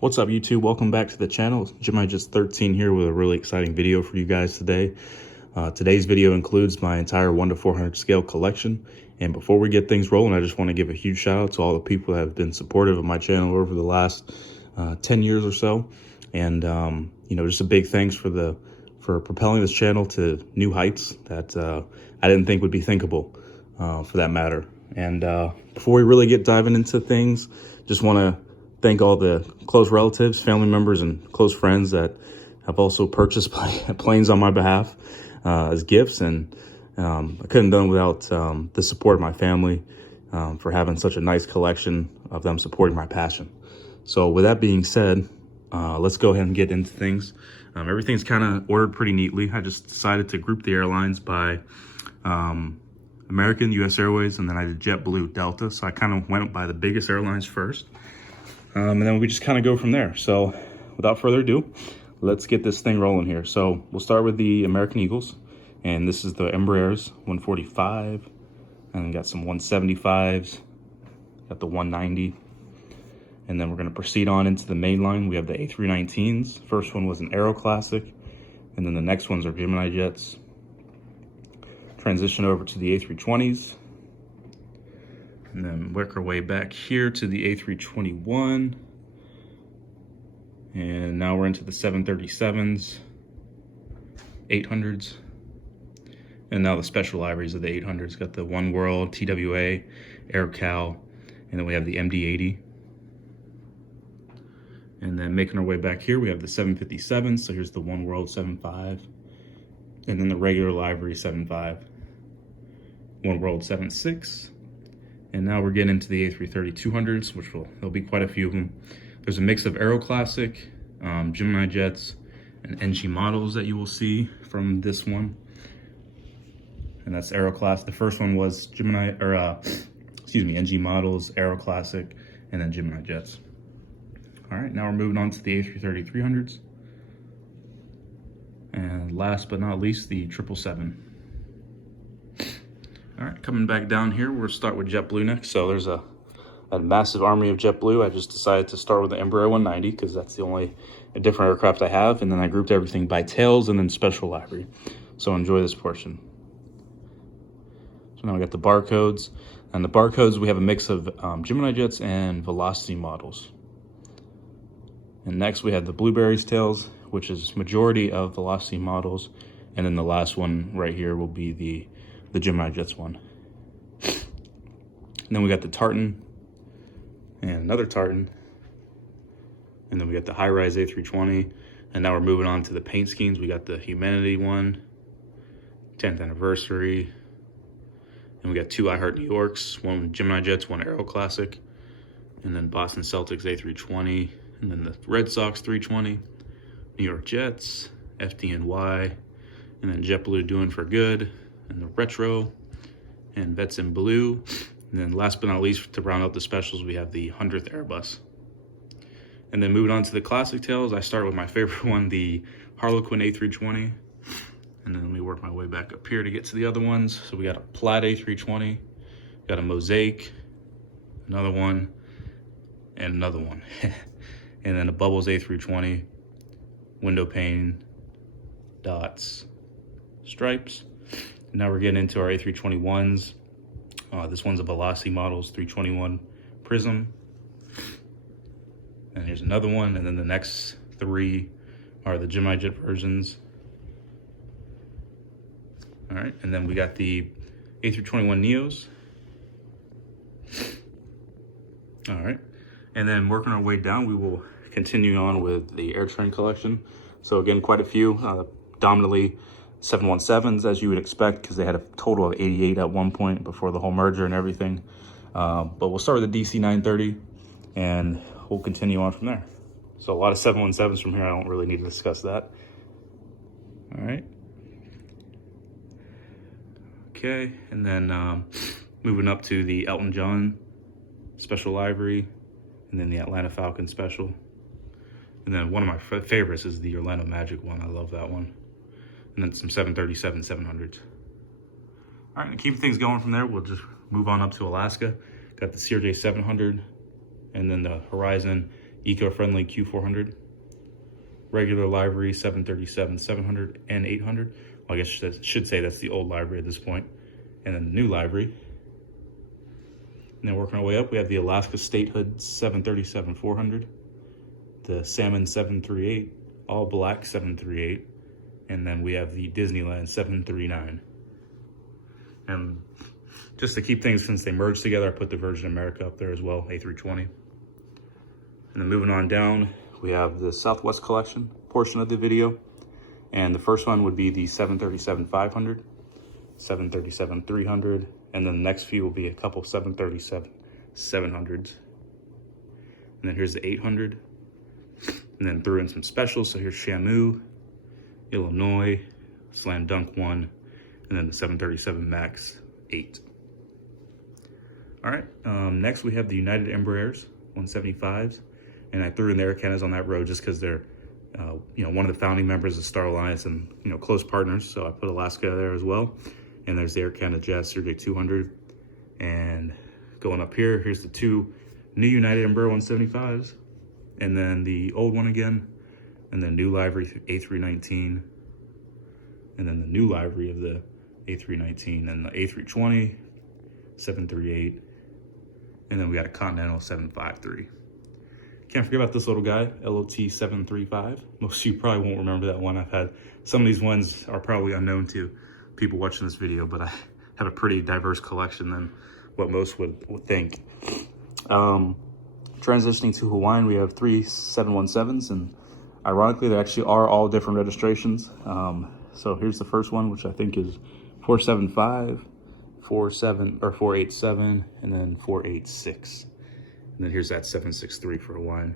What's up, YouTube? Welcome back to the channel. Gemini just 13 here with a really exciting video for you guys today. Today's video includes my entire 1 to 400 scale collection. And before we get things rolling, I just want to give a huge shout out to all the people that have been supportive of my channel over the last 10 years or so. And, just a big thanks for propelling this channel to new heights that I didn't think would be thinkable, for that matter. And before we really get diving into things, just want to thank all the close relatives, family members, and close friends that have also purchased planes on my behalf as gifts. And I couldn't have done without the support of my family for having such a nice collection of them supporting my passion. So with that being said, let's go ahead and get into things. Everything's kind of ordered pretty neatly. I just decided to group the airlines by American, US Airways, and then I did JetBlue, Delta. So I kind of went by the biggest airlines first. And then we just kind of go from there. So without further ado, let's get this thing rolling here. So we'll start with the American Eagles. And this is the Embraers 145. And got some 175s. Got the 190. And then we're going to proceed on into the main line. We have the A319s. First one was an Aero Classic. And then the next ones are Gemini jets. Transition over to the A320s. And then work our way back here to the A321. And now we're into the 737s, 800s. And now the special libraries of the 800s. Got the One World, TWA, AirCal, and then we have the MD-80. And then making our way back here, we have the 757s. So here's the One World 75. And then the regular library 75. One World 76. And now we're getting into the A330-200s, which there'll be quite a few of them. There's a mix of Aero Classic, Gemini jets, and NG models that you will see from this one. And that's Aero Classic. The first one was NG models, Aero Classic, and then Gemini jets. All right, now we're moving on to the A330-300s. And last but not least, the 777. All right, coming back down here, we'll start with JetBlue next. So there's a massive army of JetBlue. I just decided to start with the Embraer 190 because that's the only different aircraft I have. And then I grouped everything by tails and then special library. So enjoy this portion. So now we got the barcodes. And the barcodes, we have a mix of Gemini jets and Velocity models. And next we have the Blueberries tails, which is majority of Velocity models. And then the last one right here will be the Gemini jets one. And then we got the Tartan and another Tartan. And then we got the high-rise A320. And now we're moving on to the paint schemes. We got the Humanity one, 10th anniversary. And we got two I Heart New Yorks, one Gemini jets, one Aero Classic. And then Boston Celtics A320. And then the Red Sox 320, New York Jets, FDNY, and then JetBlue Doing for Good, and the Retro, and Vets in Blue. And then last but not least, to round out the specials, we have the 100th Airbus. And then moving on to the classic tails, I start with my favorite one, the Harlequin A320. And then let me work my way back up here to get to the other ones. So we got a Plaid A320, got a Mosaic, another one, and another one. And then a Bubbles A320, window pane, dots, stripes. And now we're getting into our A321s. This one's a Velocity Models 321 Prism. And here's another one. And then the next three are the Gemini jet versions. All right, and then we got the A321 Neos. All right. And then working our way down, we will continue on with the AirTrain collection. So again, quite a few, dominantly 717s as you would expect, because they had a total of 88 at one point before the whole merger and everything. But we'll start with the DC-930 and we'll continue on from there. So a lot of 717s from here. I don't really need to discuss that. All right. Okay, and then moving up to the Elton John special library, and then the Atlanta Falcon special. And then one of my favorites is the Orlando Magic one. I love that one. And then some 737-700s. All right, to keep things going from there, we'll just move on up to Alaska. Got the CRJ 700, and then the Horizon eco-friendly Q400, regular livery 737, 700, and 800. Well, I guess I should say that's the old livery at this point, and then the new livery. And then working our way up, we have the Alaska Statehood 737, 400, the Salmon 738, all black 738, and then we have the Disneyland 739. And just to keep things, since they merged together, I put the Virgin America up there as well, A320. And then moving on down, we have the Southwest Collection portion of the video. And the first one would be the 737 500, 737 300, and then the next few will be a couple 737 700s. And then here's the 800. And then threw in some specials. So here's Shamu, Illinois, Slam Dunk 1, and then the 737 MAX 8. All right, next we have the United Embraers 175s. And I threw in the Air Canadas on that row just because they're one of the founding members of Star Alliance and, close partners. So I put Alaska there as well. And there's the Air Canada Jazz Sergey 200. And going up here, here's the two new United Embraer 175s. And then the old one again. And then new livery A319. And then the new livery of the A319 and the A320, 738. And then we got a Continental 753. Can't forget about this little guy, LOT 735. Most of you probably won't remember that one. I've had some of these ones are probably unknown to people watching this video, but I have a pretty diverse collection than what most would think. Transitioning to Hawaiian, we have 3 717s, and ironically, they actually are all different registrations. So here's the first one, which I think is 475, 487, and then 486. And then here's that 763 for Hawaiian.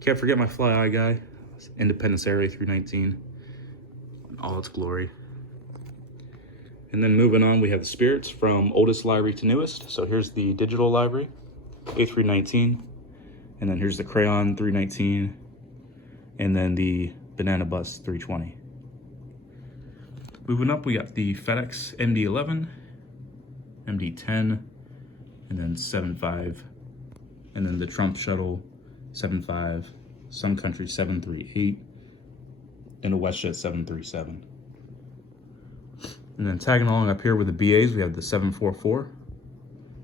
Can't forget my Fly Eye guy, Independence Area 319, in all its glory. And then moving on, we have the Spirits from oldest livery to newest. So here's the digital livery, A319. And then here's the Crayon 319. And then the Banana Bus 320. Moving up, we got the FedEx MD-11, MD-10, and then 75. And then the Trump Shuttle 75, Sun Country 738, and a WestJet 737. And then tagging along up here with the BAs, we have the 744,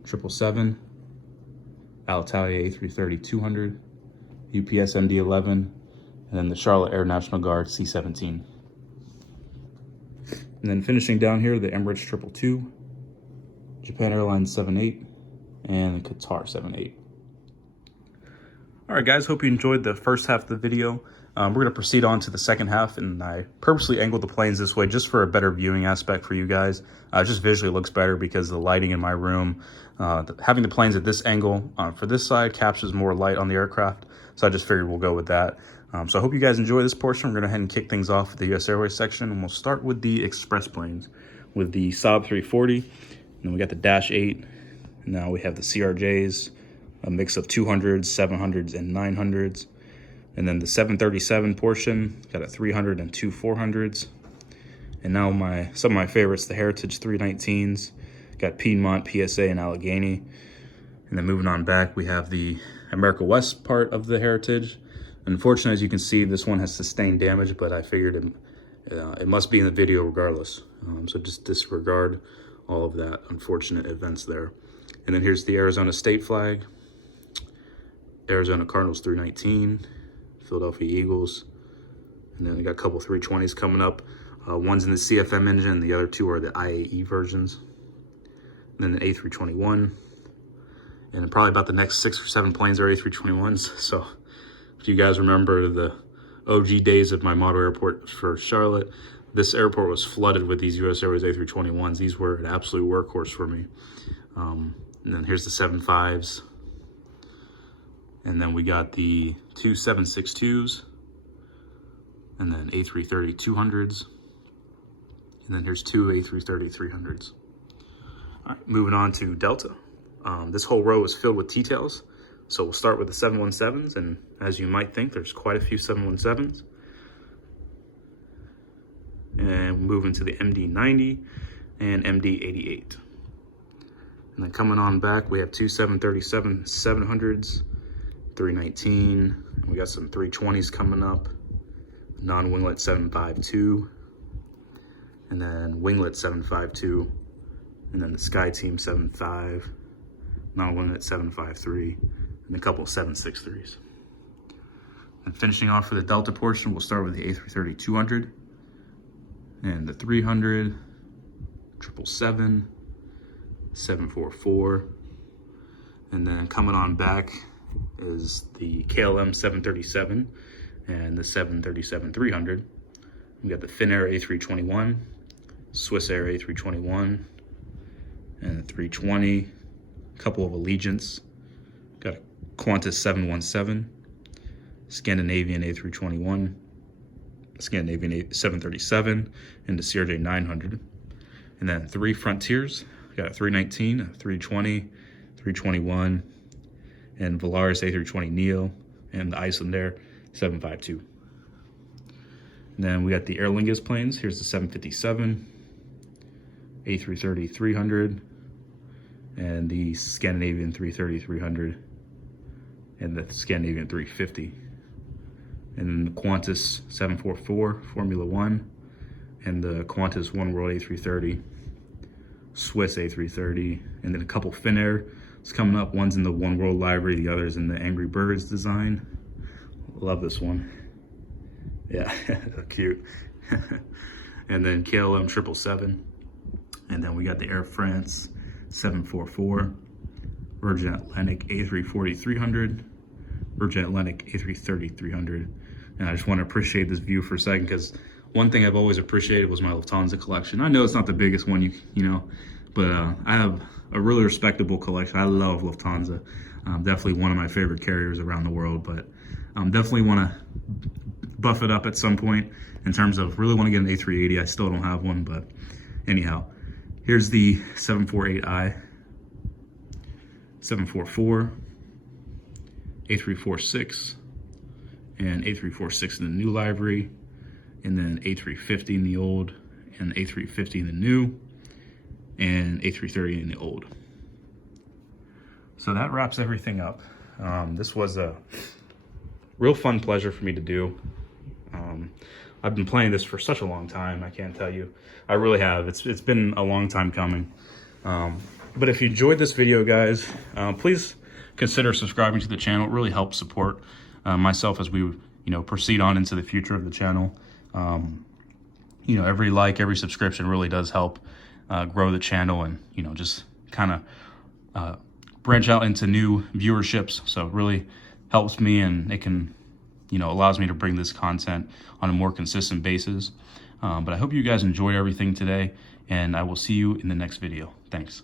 777, Alitalia A330 200, UPS MD-11, and then the Charlotte Air National Guard C-17. And then finishing down here, the Emirates 222, Japan Airlines 78, and the Qatar 78. All right, guys, hope you enjoyed the first half of the video. We're going to proceed on to the second half, and I purposely angled the planes this way just for a better viewing aspect for you guys. Just visually looks better because the lighting in my room, having the planes at this angle for this side captures more light on the aircraft, so I just figured we'll go with that. So I hope you guys enjoy this portion. We're going to go ahead and kick things off with the US Airways section, and we'll start with the express planes with the Saab 340, and then we got the Dash 8, and now we have the CRJs, a mix of 200s, 700s, and 900s. And then the 737 portion, got a 300 and 2 400s. And now some of my favorites, the Heritage 319s, got Piedmont, PSA, and Allegheny. And then moving on back, we have the America West part of the Heritage. Unfortunately, as you can see, this one has sustained damage, but I figured it must be in the video regardless. So just disregard all of that unfortunate events there. And then here's the Arizona State flag, Arizona Cardinals 319, Philadelphia Eagles, and then we got a couple 320s coming up. One's in the CFM engine, and the other two are the IAE versions. And then the A321, and then probably about the next 6 or 7 planes are A321s. So if you guys remember the OG days of my model airport for Charlotte, this airport was flooded with these US Airways A321s. These were an absolute workhorse for me. And then here's the 75s. And then we got the 2 762s, and then A330 200s, and then here's 2 A330 300s. All right, moving on to Delta. This whole row is filled with T-tails, so we'll start with the 717s, and as you might think, there's quite a few 717s. And moving to the MD-90 and MD-88. And then coming on back, we have 2 737 700s, 319. We got some 320s coming up. Non-winglet 752. And then winglet 752. And then the Sky Team 75. Non-winglet 753. And a couple 763s. And finishing off for the Delta portion, we'll start with the A330-200. And the 300. 777. 744. And then coming on back is the KLM 737 and the 737-300. We got the Finnair A321, Swissair A321, and the 320, a couple of Allegiants. Got a Qantas 717, Scandinavian A321, Scandinavian 737, and the CRJ 900. And then 3 Frontiers. Got a 319, a 320, 321, and Volaris A320 Neo, and the Icelandair 752. And then we got the Aer Lingus planes. Here's the 757, A330-300, and the Scandinavian 330-300, and the Scandinavian 350. And then the Qantas 744 Formula One, and the Qantas One World A330, Swiss A330, and then a couple Finnair. It's coming up. One's in the One World livery, the other's in the Angry Birds design. Love this one. Yeah, cute. And then KLM 777. And then we got the Air France 744, Virgin Atlantic A340-300, Virgin Atlantic A330-300. And I just want to appreciate this view for a second, because one thing I've always appreciated was my Lufthansa collection. I know it's not the biggest one, you know, but I have a really respectable collection. I love Lufthansa. Definitely one of my favorite carriers around the world, but definitely want to buff it up at some point in terms of really want to get an A380. I still don't have one, but anyhow, here's the 748i, 744, A346, and A346 in the new livery, and then A350 in the old, and A350 in the new, and A330 in the old. So that wraps everything up. This was a real fun pleasure for me to do. I've been playing this for such a long time, I can't tell you. I really have. It's been a long time coming. But if you enjoyed this video, guys, please consider subscribing to the channel. It really helps support myself as we proceed on into the future of the channel. Every like, every subscription really does help grow the channel, and just kind of branch out into new viewerships. So it really helps me, and it can allows me to bring this content on a more consistent basis. But I hope you guys enjoyed everything today, and I will see you in the next video. Thanks.